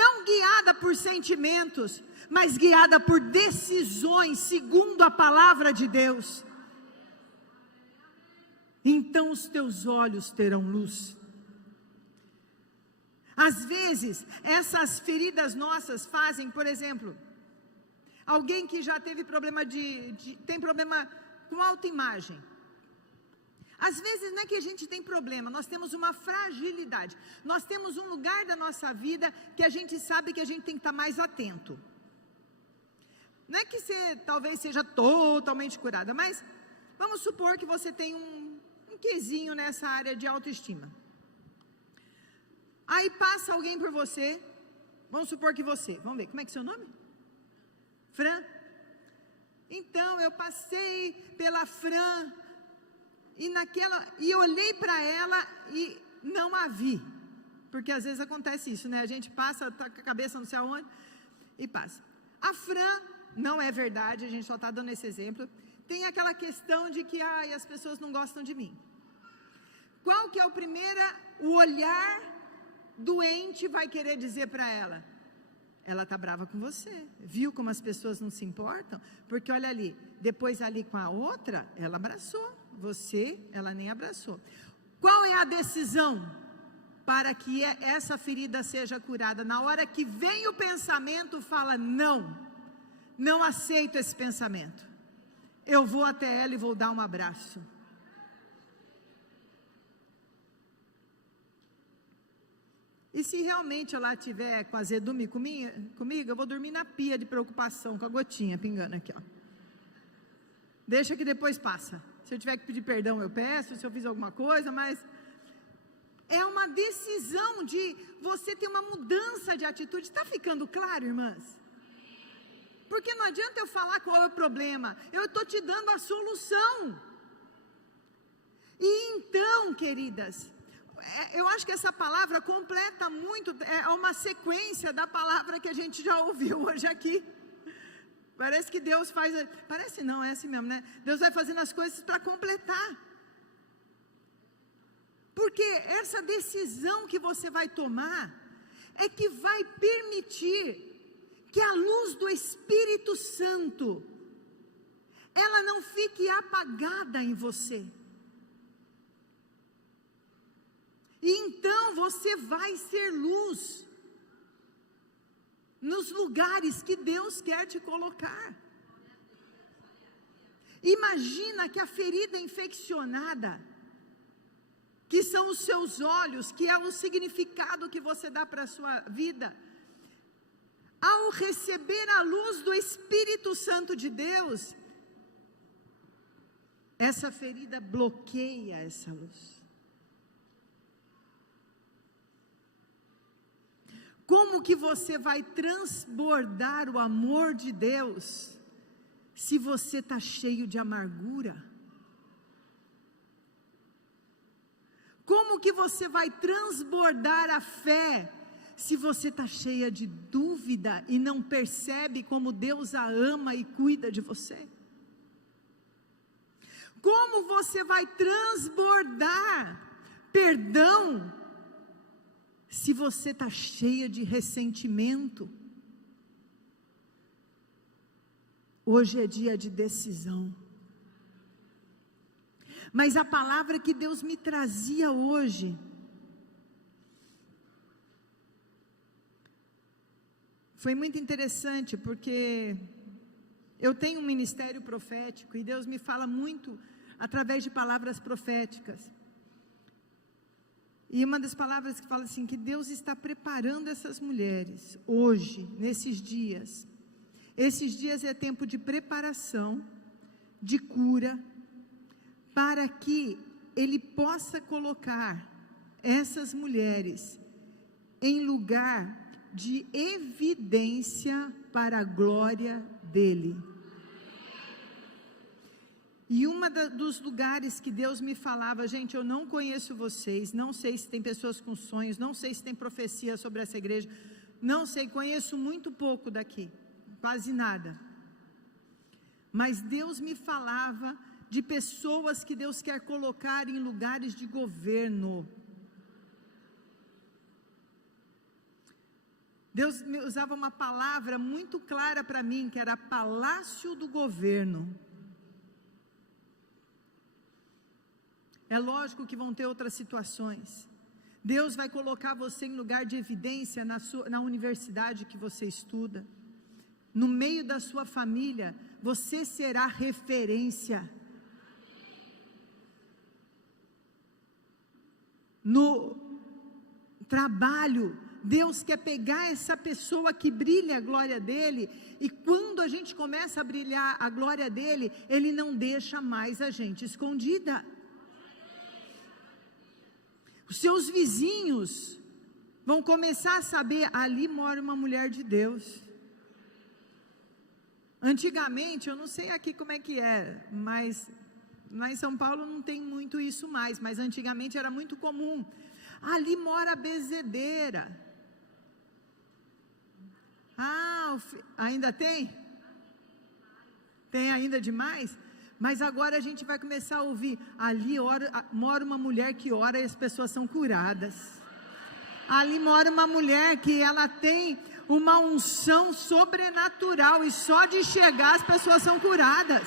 não guiada por sentimentos, mas guiada por decisões segundo a palavra de Deus. Então os teus olhos terão luz. Às vezes, essas feridas nossas fazem, por exemplo, alguém que já teve problema tem problema com autoimagem. Às vezes não é que a gente tem problema, nós temos uma fragilidade. Nós temos um lugar da nossa vida que a gente sabe que a gente tem que estar mais atento. Não é que você talvez seja totalmente curada, mas vamos supor que você tem um quesinho nessa área de autoestima. Aí passa alguém por você, vamos supor que vamos ver, como é que é seu nome? Fran? Então, eu passei pela Fran, e olhei para ela e não a vi, porque às vezes acontece isso, né? A gente passa, tá com a cabeça não sei aonde, e passa. A Fran, não é verdade, a gente só está dando esse exemplo, tem aquela questão de que, as pessoas não gostam de mim. Qual que é o olhar doente vai querer dizer para ela? Ela está brava com você, viu como as pessoas não se importam? Porque olha ali, depois ali com a outra, ela abraçou, você, ela nem abraçou. Qual é a decisão para que essa ferida seja curada? Na hora que vem o pensamento, fala, não aceito esse pensamento, eu vou até ela e vou dar um abraço. E se realmente ela estiver com azedume comigo, eu vou dormir na pia de preocupação, com a gotinha pingando aqui, ó. Deixa que depois passa. Se eu tiver que pedir perdão, eu peço, se eu fiz alguma coisa, mas é uma decisão de você ter uma mudança de atitude. Está ficando claro, irmãs? Porque não adianta eu falar qual é o problema, eu estou te dando a solução. E então, queridas, eu acho que essa palavra completa muito, é uma sequência da palavra que a gente já ouviu hoje aqui. Parece que Deus parece não, é assim mesmo, né? Deus vai fazendo as coisas para completar. Porque essa decisão que você vai tomar, é que vai permitir que a luz do Espírito Santo, ela não fique apagada em você. E então você vai ser luz nos lugares que Deus quer te colocar. Imagina que a ferida infeccionada, que são os seus olhos, que é o significado que você dá para a sua vida, ao receber a luz do Espírito Santo de Deus, essa ferida bloqueia essa luz. Como que você vai transbordar o amor de Deus, se você está cheio de amargura? Como que você vai transbordar a fé, se você está cheia de dúvida e não percebe como Deus a ama e cuida de você? Como você vai transbordar perdão, se você está cheia de ressentimento? Hoje é dia de decisão. Mas a palavra que Deus me trazia hoje, foi muito interessante, porque eu tenho um ministério profético, e Deus me fala muito através de palavras proféticas. E uma das palavras que fala assim, que Deus está preparando essas mulheres, hoje, nesses dias. Esses dias é tempo de preparação, de cura, para que Ele possa colocar essas mulheres em lugar de evidência para a glória dEle. E dos lugares que Deus me falava, gente, eu não conheço vocês, não sei se tem pessoas com sonhos, não sei se tem profecia sobre essa igreja, não sei, conheço muito pouco daqui, quase nada. Mas Deus me falava de pessoas que Deus quer colocar em lugares de governo. Deus me usava uma palavra muito clara para mim, que era palácio do governo. É lógico que vão ter outras situações. Deus vai colocar você em lugar de evidência na universidade que você estuda. No meio da sua família, você será referência. No trabalho, Deus quer pegar essa pessoa que brilha a glória dele, e quando a gente começa a brilhar a glória dele, ele não deixa mais a gente escondida. Os seus vizinhos vão começar a saber, ali mora uma mulher de Deus. Antigamente, eu não sei aqui como é que é, mas lá em São Paulo não tem muito isso mais, mas antigamente era muito comum. Ali mora a bezedeira. Ainda tem? Tem ainda demais? Mas agora a gente vai começar a ouvir, ali mora uma mulher que ora e as pessoas são curadas. Ali mora uma mulher que ela tem uma unção sobrenatural, e só de chegar as pessoas são curadas.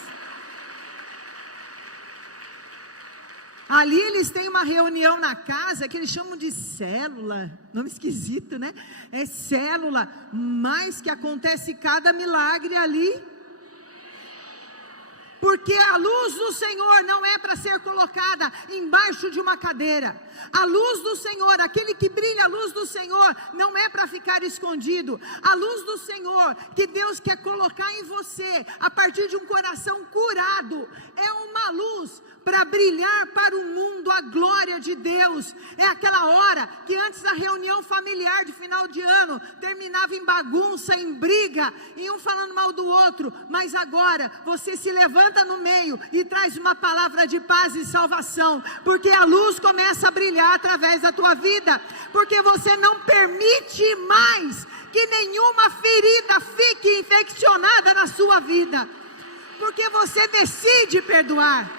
Ali eles têm uma reunião na casa que eles chamam de célula, nome esquisito, né? É célula, mas que acontece cada milagre ali. Porque a luz do Senhor não é para ser colocada embaixo de uma cadeira. A luz do Senhor, aquele que brilha a luz do Senhor, não é para ficar escondido. A luz do Senhor, que Deus quer colocar em você, a partir de um coração curado, é uma luz para brilhar para o mundo a glória de Deus. É aquela hora que antes da reunião familiar de final de ano, terminava em bagunça, em briga, e um falando mal do outro, mas agora você se levanta no meio e traz uma palavra de paz e salvação, porque a luz começa a brilhar através da tua vida, porque você não permite mais que nenhuma ferida fique infeccionada na sua vida, porque você decide perdoar,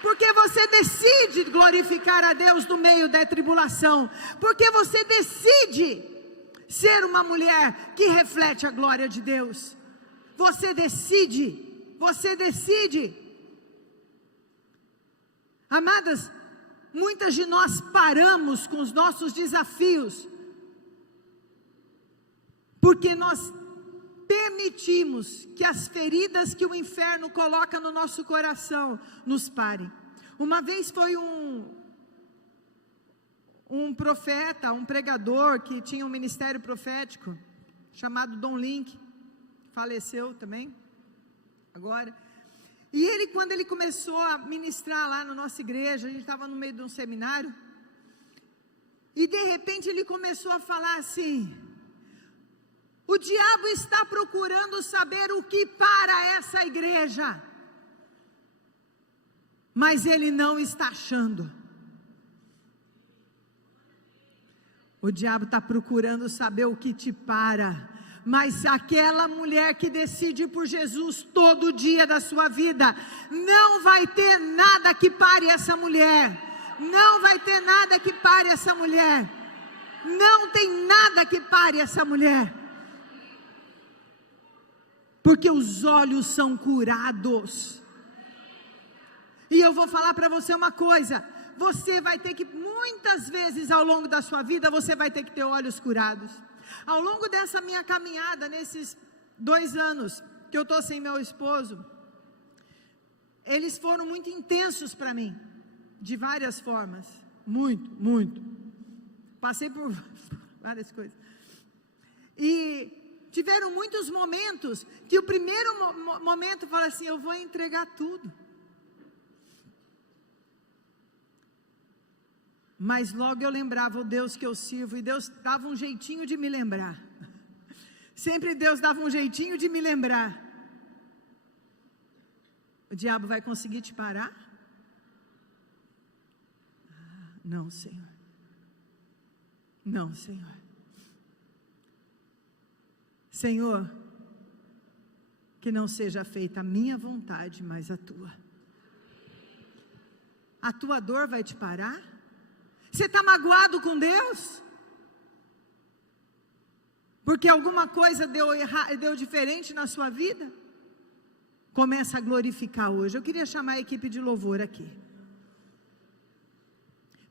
porque você decide glorificar a Deus no meio da tribulação, porque você decide ser uma mulher que reflete a glória de Deus. Você decide. Amadas, muitas de nós paramos com os nossos desafios, porque nós permitimos que as feridas que o inferno coloca no nosso coração nos parem. Uma vez foi um profeta, um pregador que tinha um ministério profético, chamado Don Link, faleceu também, agora. E ele, quando ele começou a ministrar lá na nossa igreja, a gente estava no meio de um seminário, e de repente ele começou a falar assim: o diabo está procurando saber o que para essa igreja, mas ele não está achando. O diabo está procurando saber o que te para, mas aquela mulher que decide por Jesus todo dia da sua vida, não vai ter nada que pare essa mulher. Não vai ter nada que pare essa mulher. Não tem nada que pare essa mulher. Porque os olhos são curados. E eu vou falar para você uma coisa: você vai ter que, muitas vezes ao longo da sua vida, você vai ter que ter olhos curados. Ao longo dessa minha caminhada, nesses 2 anos que eu estou sem meu esposo, eles foram muito intensos para mim, de várias formas, muito, passei por várias coisas, e tiveram muitos momentos, que o primeiro momento fala assim: eu vou entregar tudo, mas logo eu lembrava o Deus que eu sirvo, e Deus dava um jeitinho de me lembrar, sempre Deus dava um jeitinho de me lembrar. O diabo vai conseguir te parar? Não, Senhor. Não, Senhor. Senhor, que não seja feita a minha vontade, mas a tua. A tua dor vai te parar? Você está magoado com Deus? Porque alguma coisa deu diferente na sua vida? Começa a glorificar hoje. Eu queria chamar a equipe de louvor aqui.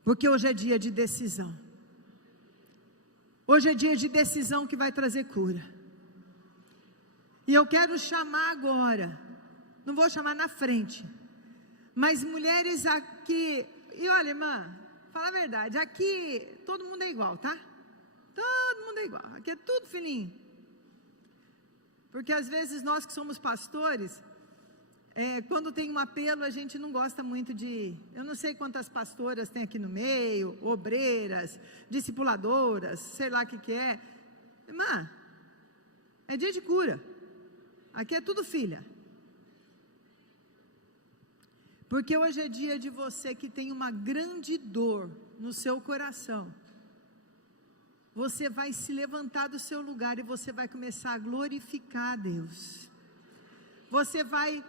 Porque hoje é dia de decisão. Hoje é dia de decisão que vai trazer cura. E eu quero chamar agora, não vou chamar na frente, mas mulheres aqui, e olha, irmã, fala a verdade, aqui todo mundo é igual, tá? Todo mundo é igual, aqui é tudo fininho. Porque às vezes nós que somos pastores, quando tem um apelo, a gente não gosta muito de... Eu não sei quantas pastoras tem aqui no meio, obreiras, discipuladoras, sei lá o que é. Irmã, é dia de cura. Aqui é tudo filha. Porque hoje é dia de você que tem uma grande dor no seu coração. Você vai se levantar do seu lugar e você vai começar a glorificar a Deus. Você vai...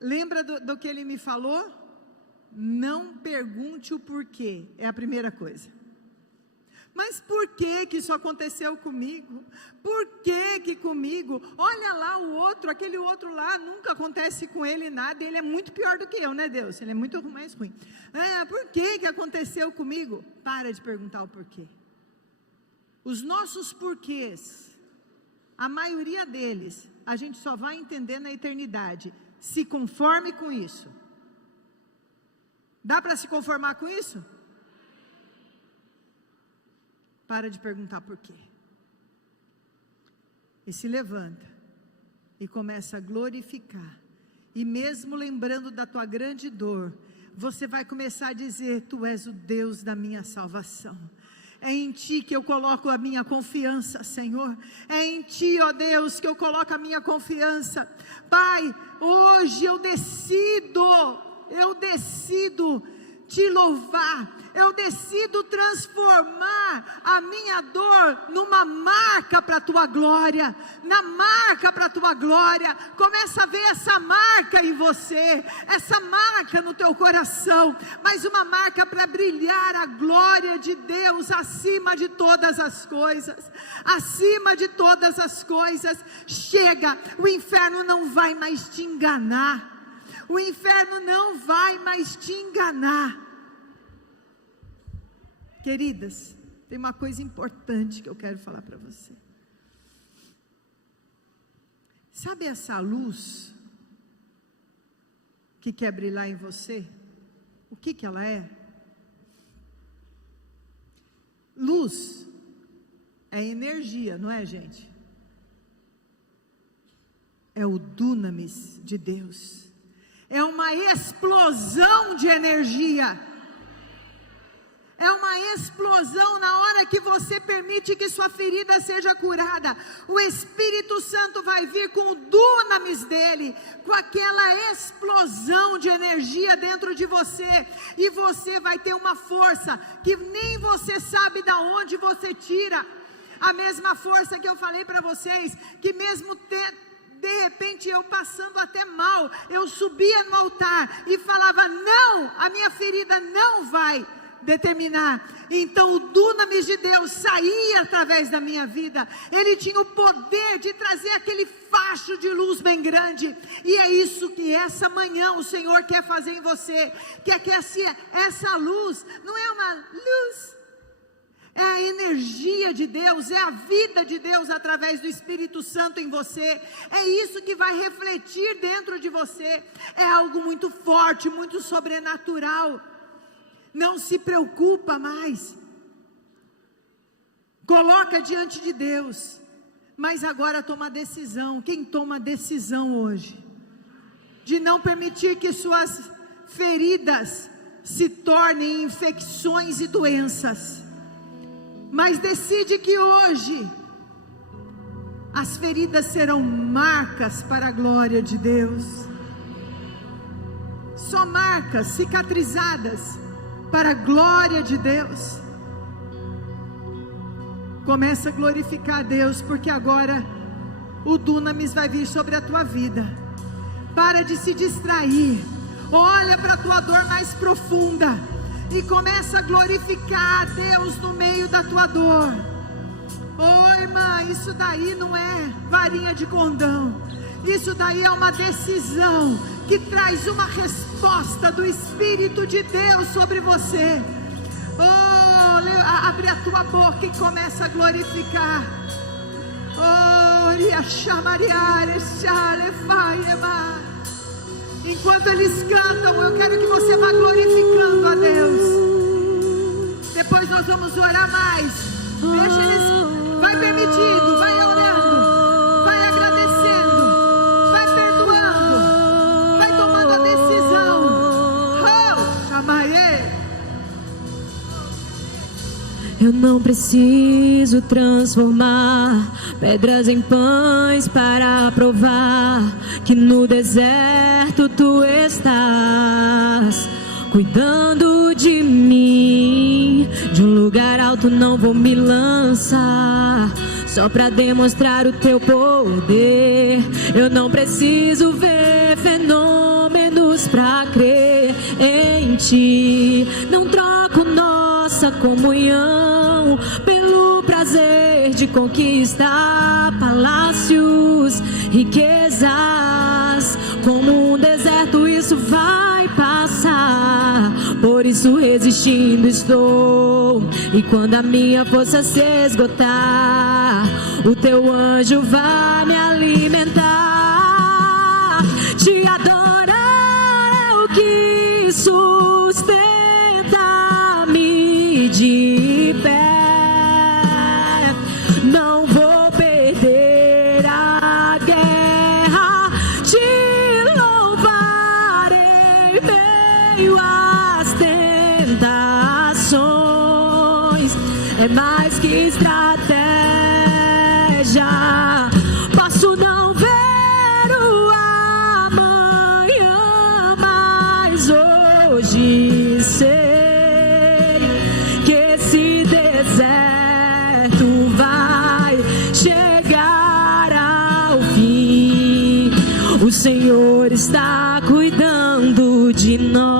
Lembra do que ele me falou? Não pergunte o porquê, é a primeira coisa. Mas por que isso aconteceu comigo? Por que comigo? Olha lá o outro, aquele outro lá, nunca acontece com ele nada, ele é muito pior do que eu, né, Deus? Ele é muito mais ruim. Por que aconteceu comigo? Para de perguntar o porquê. Os nossos porquês, a maioria deles, a gente só vai entender na eternidade. Se conforme com isso. Dá para se conformar com isso? Para de perguntar por quê. E se levanta. E começa a glorificar. E mesmo lembrando da tua grande dor, você vai começar a dizer: Tu és o Deus da minha salvação. É em Ti que eu coloco a minha confiança, Senhor. É em Ti, ó Deus, que eu coloco a minha confiança. Pai, hoje eu decido Te louvar. Eu decido transformar a minha dor numa marca para a Tua glória. Na marca para a Tua glória. Começa a ver essa marca em você. Essa marca no teu coração. Mas uma marca para brilhar a glória de Deus acima de todas as coisas. Acima de todas as coisas. Chega, o inferno não vai mais te enganar. O inferno não vai mais te enganar. Queridas, tem uma coisa importante que eu quero falar para você. Sabe essa luz que quer brilhar em você? O que ela é? Luz é energia, não é, gente? É o dunamis de Deus. É uma explosão de energia. É uma explosão na hora que você permite que sua ferida seja curada. O Espírito Santo vai vir com o dunamis dele, com aquela explosão de energia dentro de você. E você vai ter uma força que nem você sabe de onde você tira. A mesma força que eu falei para vocês, que mesmo de repente eu passando até mal, eu subia no altar e falava: não, a minha ferida não vai determinar. Então o dunamis de Deus saía através da minha vida. Ele tinha o poder de trazer aquele facho de luz bem grande. E é isso que essa manhã o Senhor quer fazer em você. Quer que essa luz não é uma luz, é a energia de Deus, é a vida de Deus através do Espírito Santo em você. É isso que vai refletir dentro de você. É algo muito forte, muito sobrenatural. Não se preocupa mais. Coloca diante de Deus. Mas agora toma decisão. Quem toma decisão hoje de não permitir que suas feridas se tornem infecções e doenças, mas decide que hoje As feridas serão marcas para a glória de Deus. Só marcas cicatrizadas para a glória de Deus. Começa a glorificar a Deus, porque agora o dunamis vai vir sobre a tua vida. Para de se distrair. Olha para a tua dor mais profunda e começa a glorificar a Deus no meio da tua dor. Oh, irmã, isso daí não é varinha de condão. Isso daí é uma decisão que traz uma resposta do Espírito de Deus sobre você. Oh, abre a tua boca e começa a glorificar. Oh, enquanto eles cantam, eu quero que você vá glorificando a Deus. Depois nós vamos orar mais. Deixa eles. Vai permitindo, vai orando, vai agradecendo, vai perdoando, vai tomando a decisão. Oh, Chamaê. Eu não preciso transformar pedras em pães para provar que no deserto tu estás cuidando de mim. De um lugar alto não vou me lançar só para demonstrar o teu poder. Eu não preciso ver fenômenos para crer em ti. Não troco nossa comunhão pelo prazer de conquistar palácios, riquezas. Como um deserto isso vai passar, por isso resistindo estou. E quando a minha força se esgotar, o teu anjo vai me alimentar. Te adorar é o que sustenta-me de pé. Não vou perder a guerra, te louvarei em meio às tentações. É mais que estratégia. Posso não ver o amanhã, mas hoje sei que esse deserto vai chegar ao fim. O Senhor está cuidando de nós.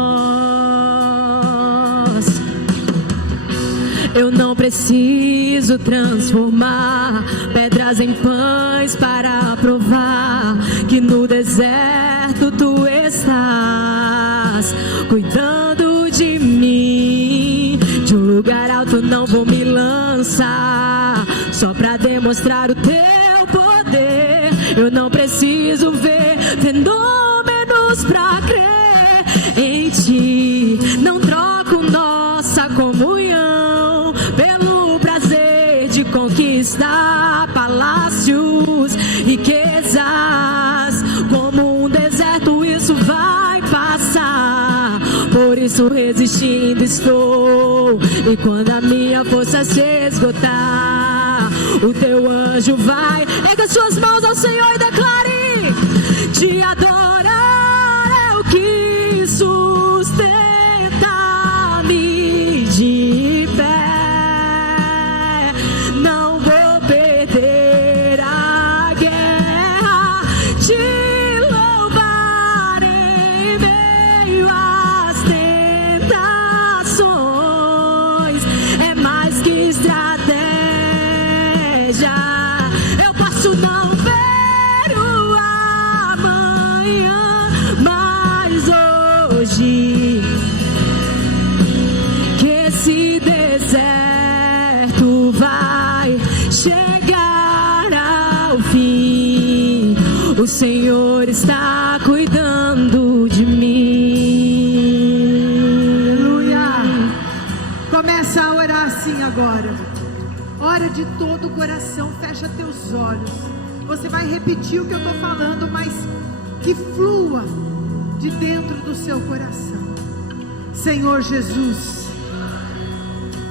Eu não preciso transformar pedras em pães para provar que no deserto tu estás cuidando de mim. De um lugar alto não vou me lançar só para demonstrar o teu poder. Eu não preciso ver fenômenos para crer em ti. Não troco nossa comunhão pelo prazer de conquistar palácios, riquezas. Como um deserto isso vai passar, por isso resistindo estou. E quando a minha força se esgotar, o teu anjo vai. Erga suas mãos ao Senhor e declare: te adorar é o que sustenta-me de pé. Não vou perder a guerra, te louvarei em meio às tentações. É mais que estratégia. Eu posso não ver o amanhã, mas hoje que esse deserto vai chegar ao fim. O Senhor está cuidando de mim. Aleluia. Começa a orar assim agora. Ora de todo o coração, fecha teus olhos. Você vai repetir o que eu estou falando, mas que flua de dentro do seu coração. Senhor Jesus,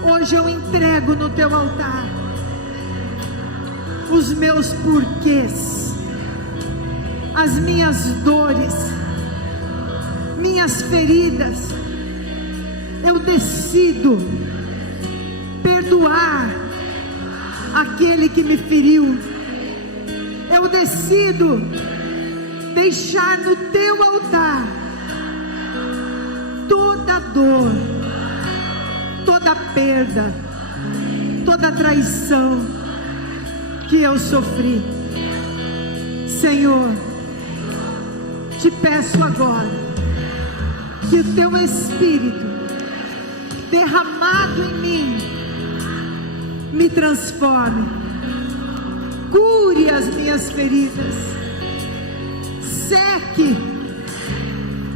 hoje eu entrego no teu altar os meus porquês, as minhas dores, minhas feridas. Eu decido perdoar aquele que me feriu. Eu decido deixar no teu altar toda dor, toda perda, toda traição que eu sofri. Senhor, te peço agora que o teu Espírito derramado em mim me transforme, cure as minhas feridas, seque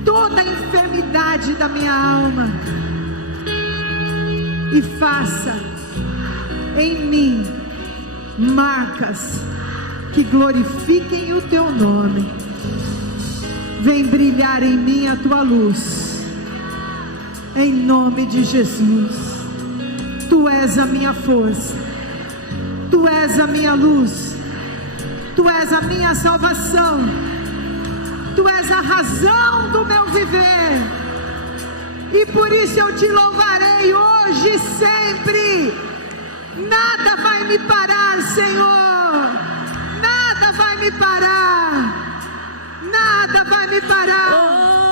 toda a enfermidade da minha alma e faça em mim marcas que glorifiquem o teu nome. Vem brilhar em mim a tua luz, em nome de Jesus. Tu és a minha força, tu és a minha luz, tu és a minha salvação, tu és a razão do meu viver, e por isso eu te louvarei hoje e sempre. Nada vai me parar, Senhor, nada vai me parar, nada vai me parar.